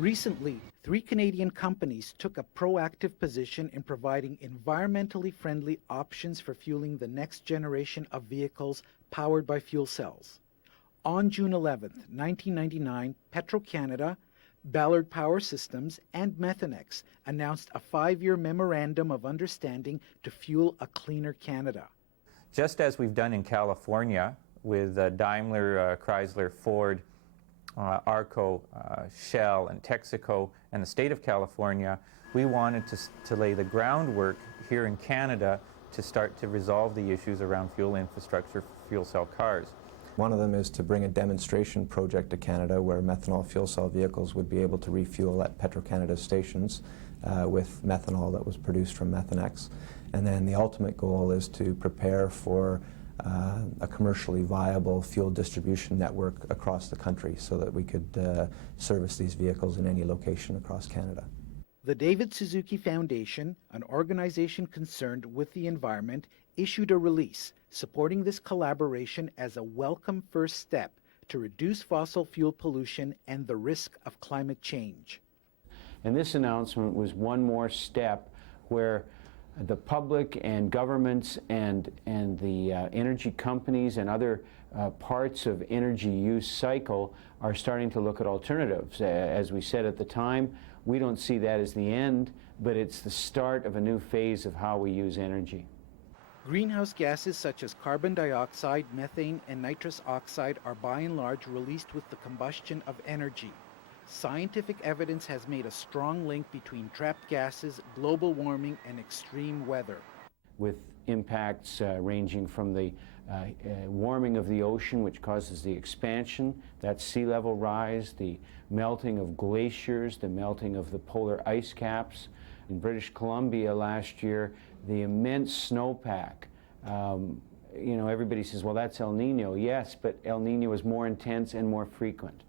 Recently, 3 Canadian companies took a proactive position in providing environmentally friendly options for fueling the next generation of vehicles powered by fuel cells. On June 11, 1999, Petro-Canada, Ballard Power Systems, and Methanex announced a 5-year memorandum of understanding to fuel a cleaner Canada. Just as we've done in California with Daimler, Chrysler, Ford, Arco, Shell, and Texaco, and the state of California, we wanted to lay the groundwork here in Canada to start to resolve the issues around fuel infrastructure for fuel cell cars. One of them is to bring a demonstration project to Canada where methanol fuel cell vehicles would be able to refuel at Petro-Canada stations with methanol that was produced from Methanex. And then the ultimate goal is to prepare for a commercially viable fuel distribution network across the country so that we could service these vehicles in any location across Canada. The David Suzuki Foundation, an organization concerned with the environment, issued a release supporting this collaboration as a welcome first step to reduce fossil fuel pollution and the risk of climate change. And this announcement was one more step where the public and governments and the energy companies and other parts of energy use cycle are starting to look at alternatives. As we said at the time, we don't see that as the end, but it's the start of a new phase of how we use energy. Greenhouse gases such as carbon dioxide, methane, and nitrous oxide are by and large released with the combustion of energy. Scientific evidence has made a strong link between trapped gases, global warming, and extreme weather. With impacts ranging from the warming of the ocean, which causes the expansion, that sea level rise, the melting of glaciers, the melting of the polar ice caps. In British Columbia last year, the immense snowpack. You know, everybody says, well, that's El Nino. Yes, but El Nino is more intense and more frequent.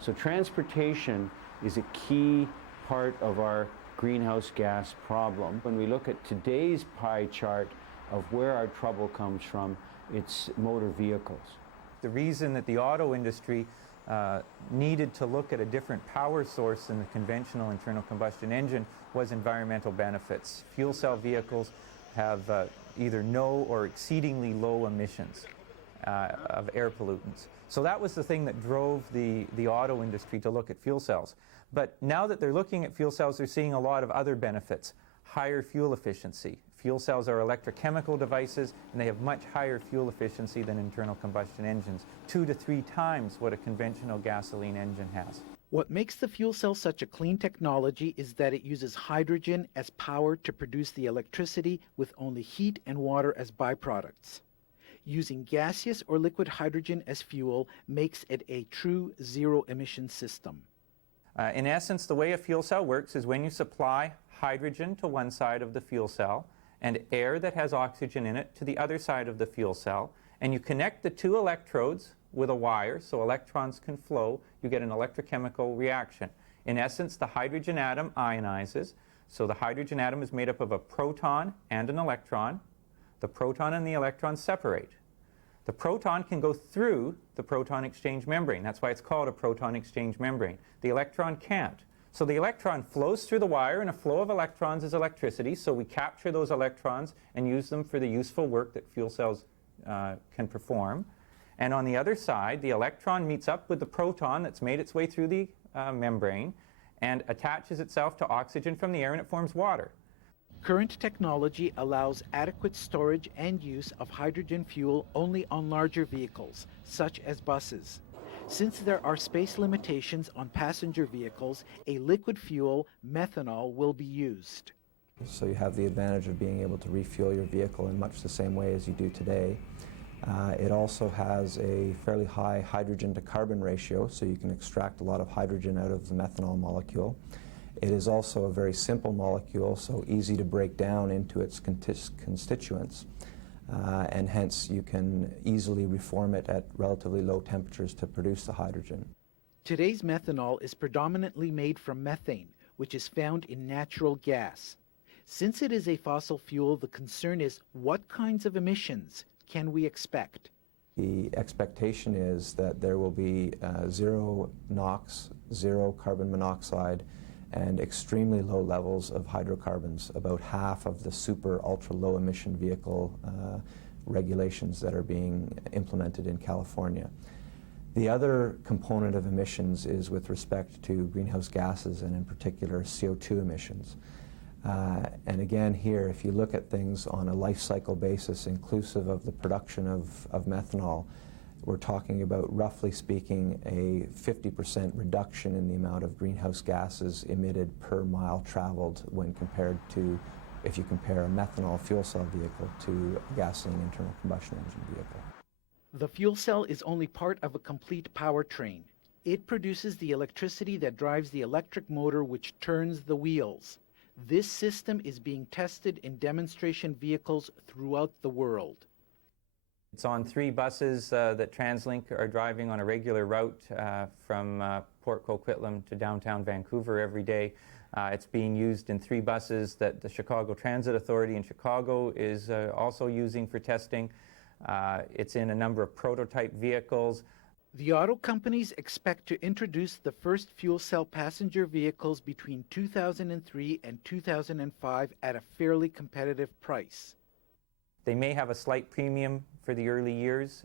So transportation is a key part of our greenhouse gas problem. When we look at today's pie chart of where our trouble comes from, it's motor vehicles. The reason that the auto industry needed to look at a different power source than the conventional internal combustion engine was environmental benefits. Fuel cell vehicles have either no or exceedingly low emissions of air pollutants. So that was the thing that drove the auto industry to look at fuel cells. But now that they're looking at fuel cells, they're seeing a lot of other benefits. Higher fuel efficiency. Fuel cells are electrochemical devices, and they have much higher fuel efficiency than internal combustion engines, 2 to 3 times what a conventional gasoline engine has. What makes the fuel cell such a clean technology is that it uses hydrogen as power to produce the electricity with only heat and water as byproducts. Using gaseous or liquid hydrogen as fuel makes it a true zero-emission system. In essence, the way a fuel cell works is when you supply hydrogen to one side of the fuel cell and air that has oxygen in it to the other side of the fuel cell, and you connect the 2 electrodes with a wire so electrons can flow, you get an electrochemical reaction. In essence, the hydrogen atom ionizes, so the hydrogen atom is made up of a proton and an electron. The proton and the electron separate. The proton can go through the proton exchange membrane. That's why it's called a proton exchange membrane. The electron can't. So the electron flows through the wire, and a flow of electrons is electricity, so we capture those electrons and use them for the useful work that fuel cells can perform. And on the other side, the electron meets up with the proton that's made its way through the membrane and attaches itself to oxygen from the air, and it forms water. Current technology allows adequate storage and use of hydrogen fuel only on larger vehicles, such as buses. Since there are space limitations on passenger vehicles, a liquid fuel, methanol, will be used. So you have the advantage of being able to refuel your vehicle in much the same way as you do today. It also has a fairly high hydrogen to carbon ratio, so you can extract a lot of hydrogen out of the methanol molecule. It is also a very simple molecule, so easy to break down into its constituents, and hence you can easily reform it at relatively low temperatures to produce the hydrogen. Today's methanol is predominantly made from methane, which is found in natural gas. Since it is a fossil fuel, the concern is what kinds of emissions can we expect? The expectation is that there will be zero NOx, zero carbon monoxide, and extremely low levels of hydrocarbons, about half of the super ultra low emission vehicle regulations that are being implemented in California. The other component of emissions is with respect to greenhouse gases, and in particular CO2 emissions. And again here, if you look at things on a life cycle basis, inclusive of the production of methanol, we're talking about, roughly speaking, a 50% reduction in the amount of greenhouse gases emitted per mile traveled when compared to, if you compare a methanol fuel cell vehicle to a gasoline internal combustion engine vehicle. The fuel cell is only part of a complete powertrain. It produces the electricity that drives the electric motor which turns the wheels. This system is being tested in demonstration vehicles throughout the world. It's on 3 buses that TransLink are driving on a regular route from Port Coquitlam to downtown Vancouver every day. It's being used in 3 buses that the Chicago Transit Authority in Chicago is also using for testing. It's in a number of prototype vehicles. The auto companies expect to introduce the first fuel cell passenger vehicles between 2003 and 2005 at a fairly competitive price. They may have a slight premium for the early years,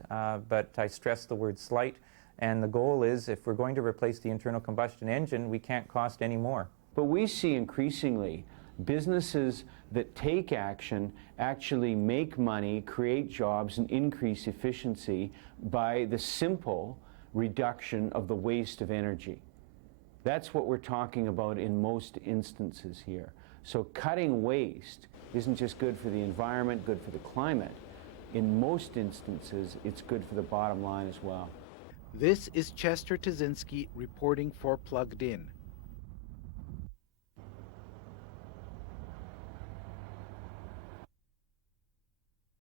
but I stress the word slight. And the goal is, if we're going to replace the internal combustion engine, we can't cost any more. But we see increasingly businesses that take action actually make money, create jobs, and increase efficiency by the simple reduction of the waste of energy. That's what we're talking about in most instances here. So cutting waste isn't just good for the environment, good for the climate. In most instances, it's good for the bottom line as well. This is Chester Tazinski reporting for Plugged In.